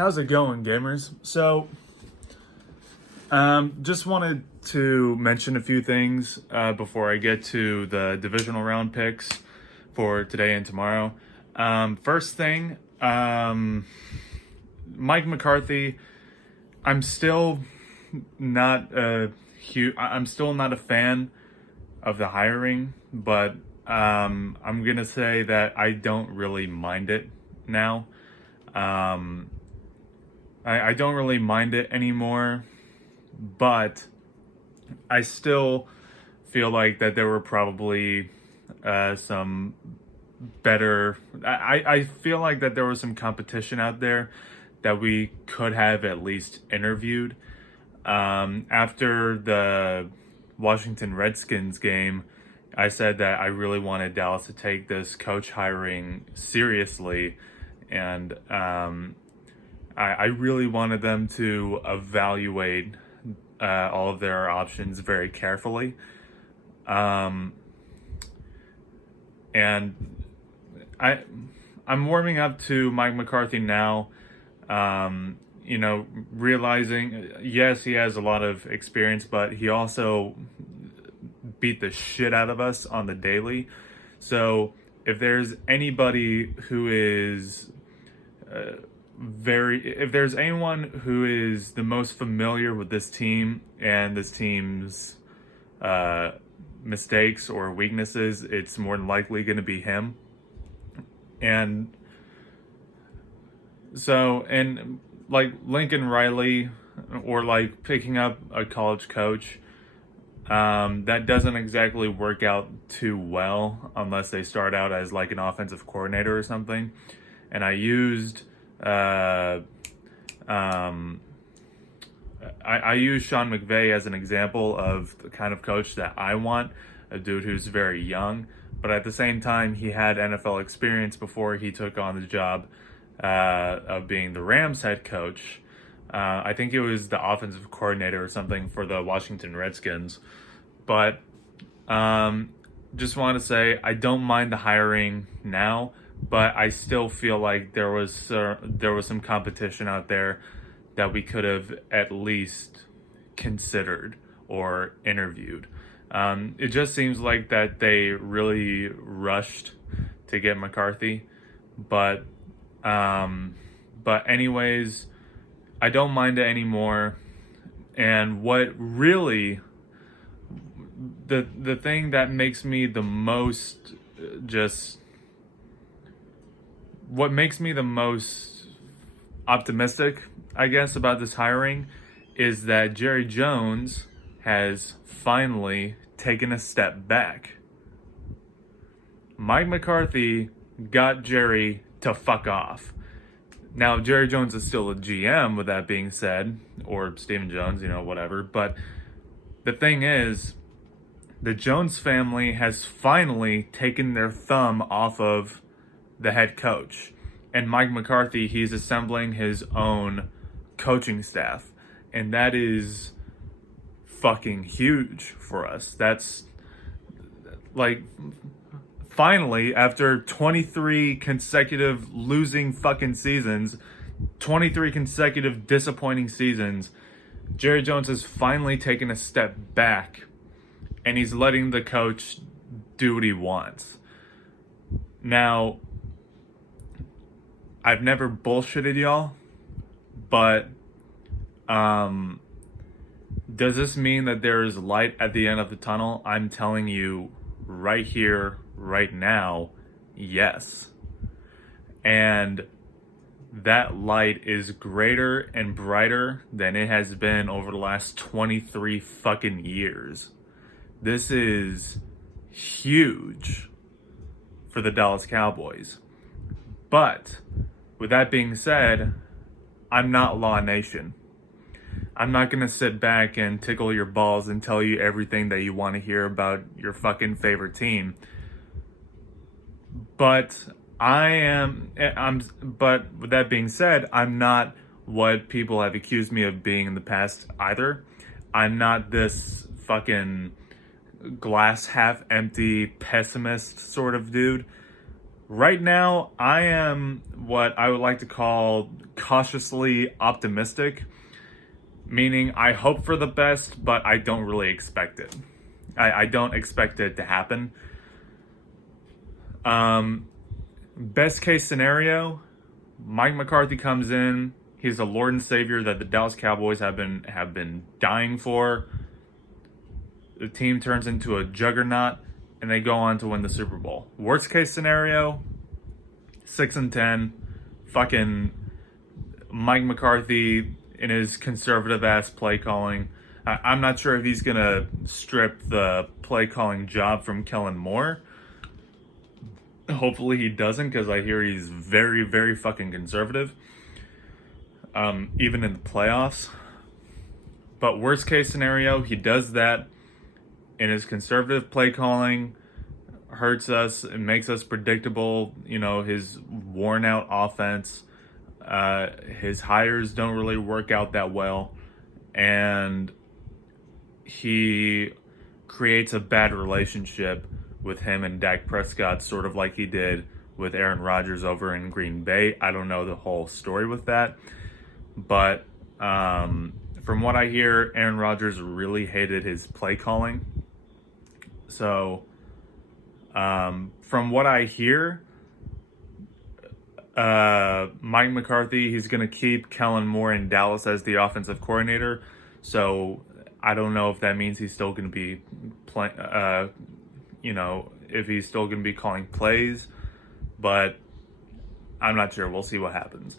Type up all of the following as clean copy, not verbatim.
How's it going, gamers? So, just wanted to mention a few things before I get to the divisional round picks for today and tomorrow. First thing, Mike McCarthy. I'm still not I'm still not a fan of the hiring, but I'm gonna say that I don't really mind it now. I don't really mind it anymore, but I still feel like that there were probably some better. I feel like that there was some competition out there that we could have at least interviewed. After the Washington Redskins game, I said that I really wanted Dallas to take this coach hiring seriously, and I really wanted them to evaluate all of their options very carefully. And I'm warming up to Mike McCarthy now. Realizing, yes, he has a lot of experience, but he also beat the shit out of us on the daily. So if there's anybody who is if there's anyone who is the most familiar with this team and this team's mistakes or weaknesses, it's more than likely going to be him. And so, and like Lincoln Riley, or like picking up a college coach, that doesn't exactly work out too well unless they start out as like an offensive coordinator or something. And I used I use Sean McVay as an example of the kind of coach that I want, a dude who's very young, but at the same time he had NFL experience before he took on the job of being the Rams head coach. I think it was the offensive coordinator or something for the Washington Redskins. But just want to say I don't mind the hiring now, but I still feel like there was some competition out there that we could have at least considered or interviewed. It just seems like that they really rushed to get McCarthy, but anyways, I don't mind it anymore. And what really, the thing that makes me the most what makes me the most optimistic, I guess, about this hiring is that Jerry Jones has finally taken a step back. Mike McCarthy got Jerry to fuck off. Now, Jerry Jones is still a GM, with that being said, or Stephen Jones, whatever. But the thing is, the Jones family has finally taken their thumb off of the head coach. And Mike McCarthy, he's assembling his own coaching staff. And that is fucking huge for us. That's like, finally, after 23 consecutive losing fucking seasons, 23 consecutive disappointing seasons, Jerry Jones has finally taken a step back, and he's letting the coach do what he wants. Now, I've never bullshitted y'all, but does this mean that there is light at the end of the tunnel? I'm telling you right here, right now, yes. And that light is greater and brighter than it has been over the last 23 fucking years. This is huge for the Dallas Cowboys. But with that being said, I'm not Law Nation. I'm not going to sit back and tickle your balls and tell you everything that you want to hear about your fucking favorite team. But but with that being said, I'm not what people have accused me of being in the past either. I'm not this fucking glass half empty pessimist sort of dude. Right now, I am what I would like to call cautiously optimistic, meaning I hope for the best, but I don't really expect it. I don't expect it to happen. Best case scenario, Mike McCarthy comes in. He's the Lord and Savior that the Dallas Cowboys have been dying for. The team turns into a juggernaut, and they go on to win the Super Bowl. Worst case scenario, 6-10. Fucking Mike McCarthy in his conservative ass play calling. I'm not sure if he's gonna strip the play calling job from Kellen Moore. Hopefully he doesn't, because I hear he's very, very fucking conservative. Even in the playoffs. But worst case scenario, he does that, and his conservative play calling hurts us. It makes us predictable. You know, his worn out offense, his hires don't really work out that well, and he creates a bad relationship with him and Dak Prescott, sort of like he did with Aaron Rodgers over in Green Bay. I don't know the whole story with that, but from what I hear, Aaron Rodgers really hated his play calling. So, from what I hear, Mike McCarthy, he's going to keep Kellen Moore in Dallas as the offensive coordinator. So, I don't know if that means he's still going to be if he's still going to be calling plays, but I'm not sure. We'll see what happens.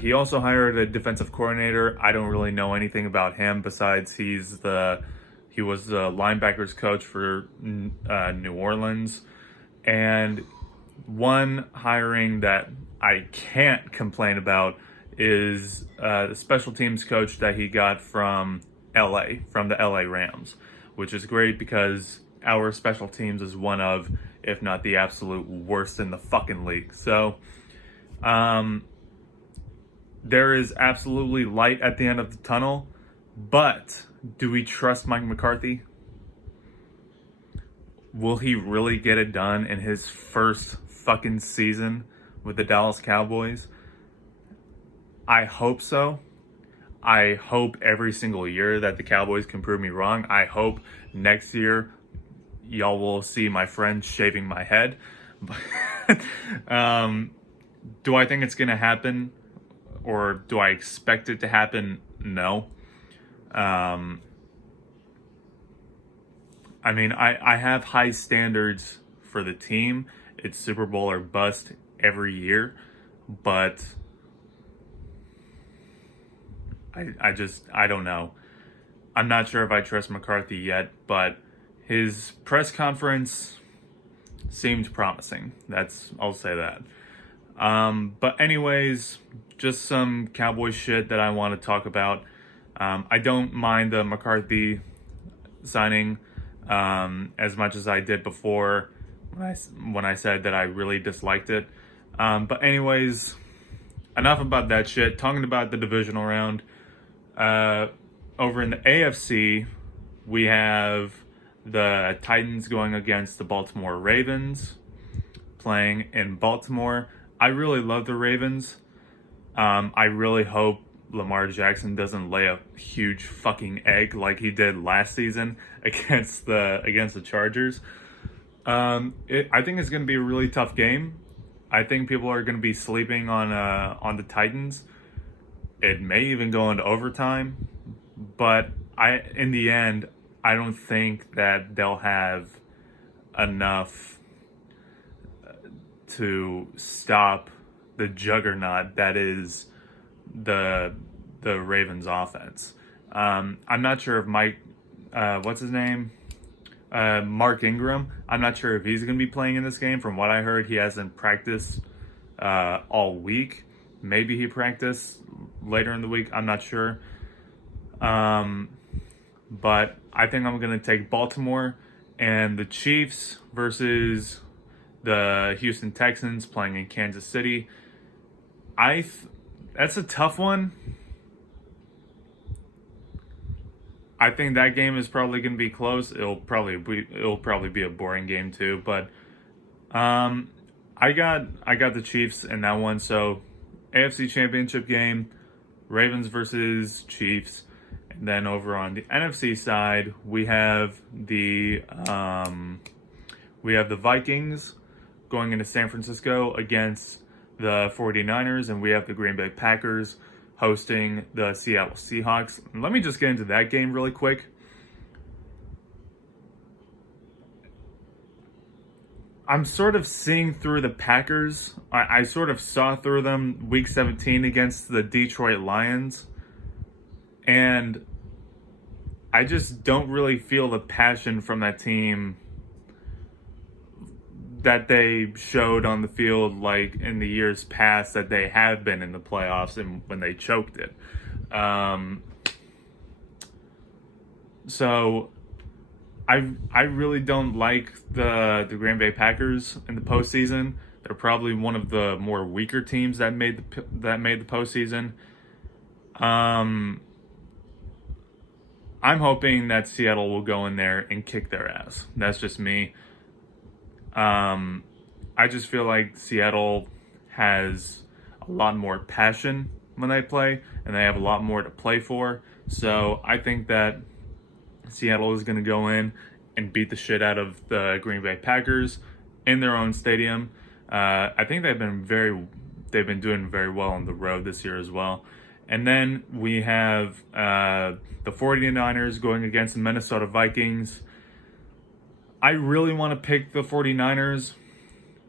He also hired a defensive coordinator. I don't really know anything about him besides he was the linebackers coach for New Orleans. And one hiring that I can't complain about is the special teams coach that he got from the LA Rams, which is great because our special teams is one of, if not the absolute worst in the fucking league. So, there is absolutely light at the end of the tunnel, but do we trust Mike McCarthy? Will he really get it done in his first fucking season with the Dallas Cowboys? I hope so. I hope every single year that the Cowboys can prove me wrong. I hope next year y'all will see my friend shaving my head. Do I think it's going to happen? Or do I expect it to happen? No. I mean, I have high standards for the team. It's Super Bowl or bust every year. But I don't know. I'm not sure if I trust McCarthy yet, but his press conference seemed promising. I'll say that. But anyways, just some Cowboy shit that I want to talk about. I don't mind the McCarthy signing as much as I did before when I said that I really disliked it. But anyways, enough about that shit. Talking about the divisional round. Over in the AFC, we have the Titans going against the Baltimore Ravens, playing in Baltimore. I really love the Ravens. I really hope Lamar Jackson doesn't lay a huge fucking egg like he did last season against the Chargers. I think it's going to be a really tough game. I think people are going to be sleeping on the Titans. It may even go into overtime, but in the end, I don't think that they'll have enough to stop the juggernaut that is the Ravens offense. I'm not sure if what's his name? Mark Ingram. I'm not sure if he's going to be playing in this game. From what I heard, he hasn't practiced all week. Maybe he practiced later in the week. I'm not sure. But I think I'm going to take Baltimore, and the Chiefs versus the Houston Texans playing in Kansas City. That's a tough one. I think that game is probably going to be close. It'll probably be a boring game too, but I got the Chiefs in that one. So AFC Championship game, Ravens versus Chiefs. And then over on the NFC side, we have the Vikings going into San Francisco against the 49ers, and we have the Green Bay Packers hosting the Seattle Seahawks. Let me just get into that game really quick. I'm sort of seeing through the Packers. I sort of saw through them week 17 against the Detroit Lions. And I just don't really feel the passion from that team that they showed on the field like in the years past that they have been in the playoffs and when they choked it. So I really don't like the Green Bay Packers in the postseason. They're probably one of the more weaker teams that made the postseason. I'm hoping that Seattle will go in there and kick their ass. That's just me. I just feel like Seattle has a lot more passion when they play, and they have a lot more to play for. So I think that Seattle is going to go in and beat the shit out of the Green Bay Packers in their own stadium. I think they've been doing very well on the road this year as well. And then we have the 49ers going against the Minnesota Vikings. I really want to pick the 49ers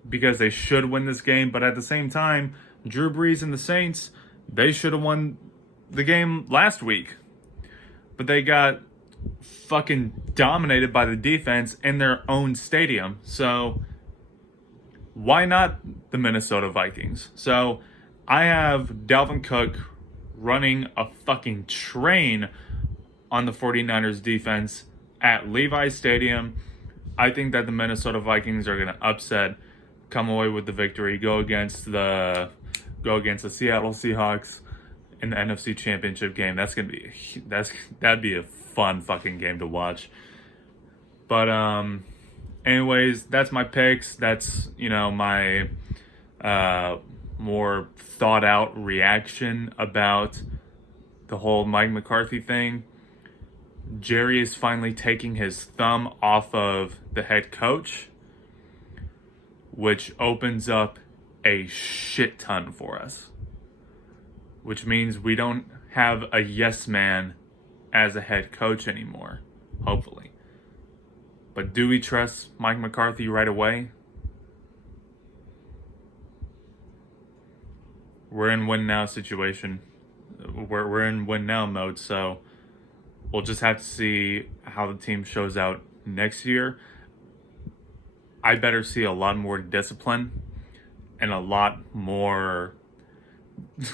because they should win this game, but at the same time, Drew Brees and the Saints, they should have won the game last week. But they got fucking dominated by the defense in their own stadium. So why not the Minnesota Vikings? So I have Dalvin Cook running a fucking train on the 49ers defense at Levi's Stadium. I think that the Minnesota Vikings are going to come away with the victory, go against the Seattle Seahawks in the NFC Championship game. That'd be a fun fucking game to watch. But anyways, that's my picks. That's my more thought out reaction about the whole Mike McCarthy thing. Jerry is finally taking his thumb off of the head coach, which opens up a shit ton for us. Which means we don't have a yes man as a head coach anymore, hopefully. But do we trust Mike McCarthy right away? We're in win now situation. We're in win now mode, so we'll just have to see how the team shows out next year. I better see a lot more discipline and a lot more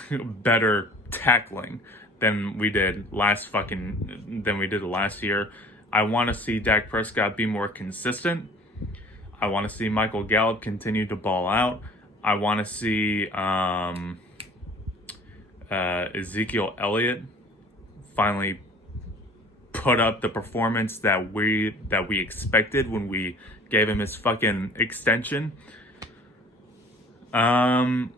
better tackling than we did last year. I want to see Dak Prescott be more consistent. I want to see Michael Gallup continue to ball out. I want to see Ezekiel Elliott finally put up the performance that we expected when we gave him his fucking extension. And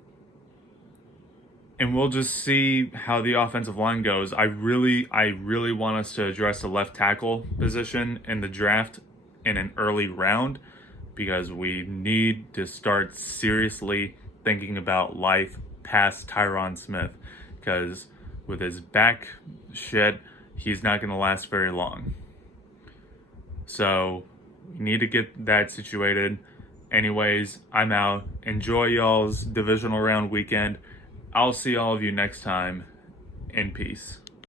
we'll just see how the offensive line goes. I really want us to address the left tackle position in the draft in an early round, because we need to start seriously thinking about life past Tyron Smith, because with his back shit, he's not going to last very long. So we need to get that situated. Anyways, I'm out. Enjoy y'all's divisional round weekend. I'll see all of you next time. In peace.